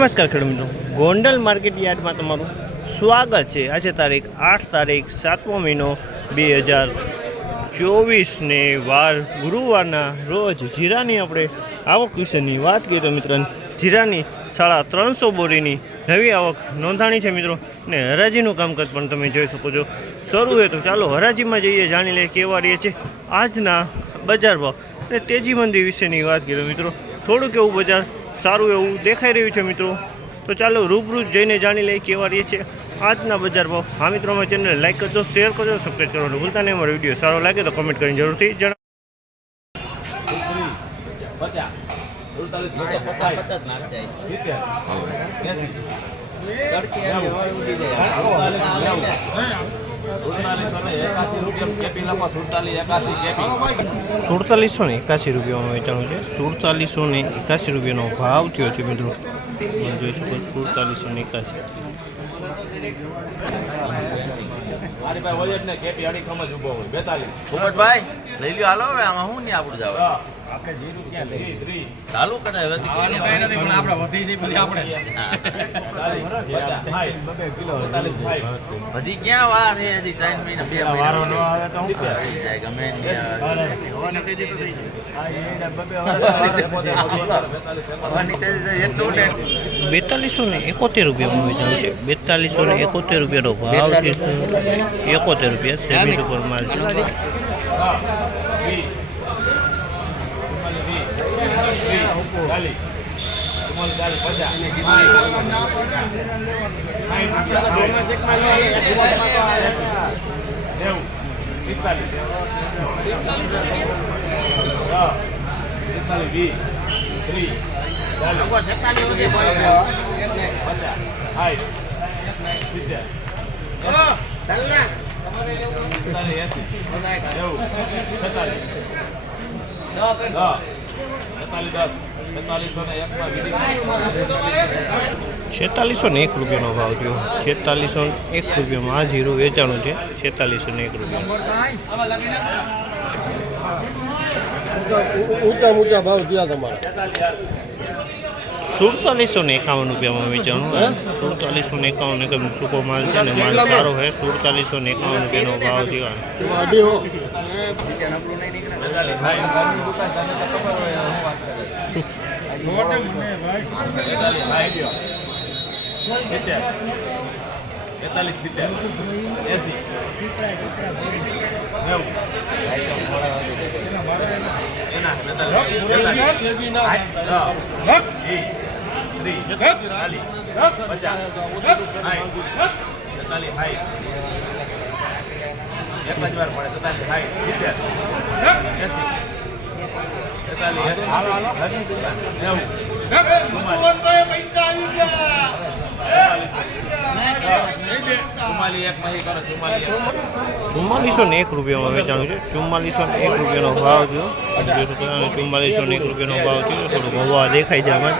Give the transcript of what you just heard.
નમસ્કાર ખેડૂત મિત્રો. ગોંડલ માર્કેટ યાર્ડમાં તમારું સ્વાગત છે. આજે તારીખ આઠ તારીખ સાતમો મહિનો બે હજાર ચોવીસને વાર ગુરુવારના રોજ જીરાની આપણે આવક વિશેની વાત કરીએ તો મિત્રો જીરાની સાડા ત્રણસો બોરીની નવી આવક નોંધાણી છે મિત્રો. અને હરાજીનું કામકાજ પણ તમે જોઈ શકો છો. શરૂ હોય તો ચાલો હરાજીમાં જઈએ, જાણી લઈએ કેવા રહીએ છે આજના બજાર ભાવ અને તેજી મંદી વિશેની વાત કરીએ મિત્રો, થોડુંક એવું બજાર સારું એવું દેખાઈ રહ્યું છે મિત્રો. તો ચાલો રૂબરૂ જઈને જાણી લઈએ કેવા રહીએ છે આજના બજાર ભાવ. હા મિત્રો અમારી ચેનલ લાઈક કરજો શેર કરજો સબસ્ક્રાઈબ કરવાનું ભૂલતા નહીં. અમારો વીડિયો સારો લાગે તો કમેન્ટ કરીને જરૂરથી જણાવો. સુડતાલીસો ને એકાસી રૂપિયામાં વેચાણું છે. સુડતાલીસો ને એકાસી રૂપિયાનો ભાવ થયો છે મિત્રો. જોઈ શકો છો, સુડતાલીસો ને એકાસી ભૂપતભાઈ લઈ લ્યો હાલો હવે આમાં હું નહીં આપણું જાવ ચાલુ કરાય હજી ક્યાં વાર છે? હજી ત્રણ મહિના બે મહિના ગમે બેતાલીસો ને એકોતેર રૂપિયા વેચાણ છે. બેતાલીસો ને એકોતેર રૂપિયાનો ભાવ છે. એકોતેર રૂપિયા સેમી ઉપર માલ છે. છેતાલીસો ને એક રૂપિયાનો ભાવ થયો. છેતાલીસો ને એક રૂપિયામાં આ જીરું વેચાણું છે. છેતાલીસો ને એક રૂપિયા. ભાવ થયા તમારા. સુડતાલીસો ને એકાવન રૂપિયામાં વેચાણું. સુડતાલીસો ને એકાવન એકદમ સૂકો માલ છે ને માલ સારો છે સુડતાલીસો ને એકાવન રૂપિયાનો ભાવ થયો. બેતાલીસ સિત્તેર એસી નેવું એના બેતાલીસ બેતાલીસ હા ઈ ત્રીસ ચાલીસ પચાસ સાઠ બેતાલીસ સાઠ એક જ વાર મળે બેતાલીસ સાઠ સિત્તેર એસી ચુમ્માલીસો ને એક રૂપિયામાં વેચાણું છે. ચુમ્માલીસો ને એક રૂપિયાનો ભાવ થયો. ચુમ્માલીસો ને એક રૂપિયાનો ભાવ થયો થોડું ભવા દેખાય છે આમાં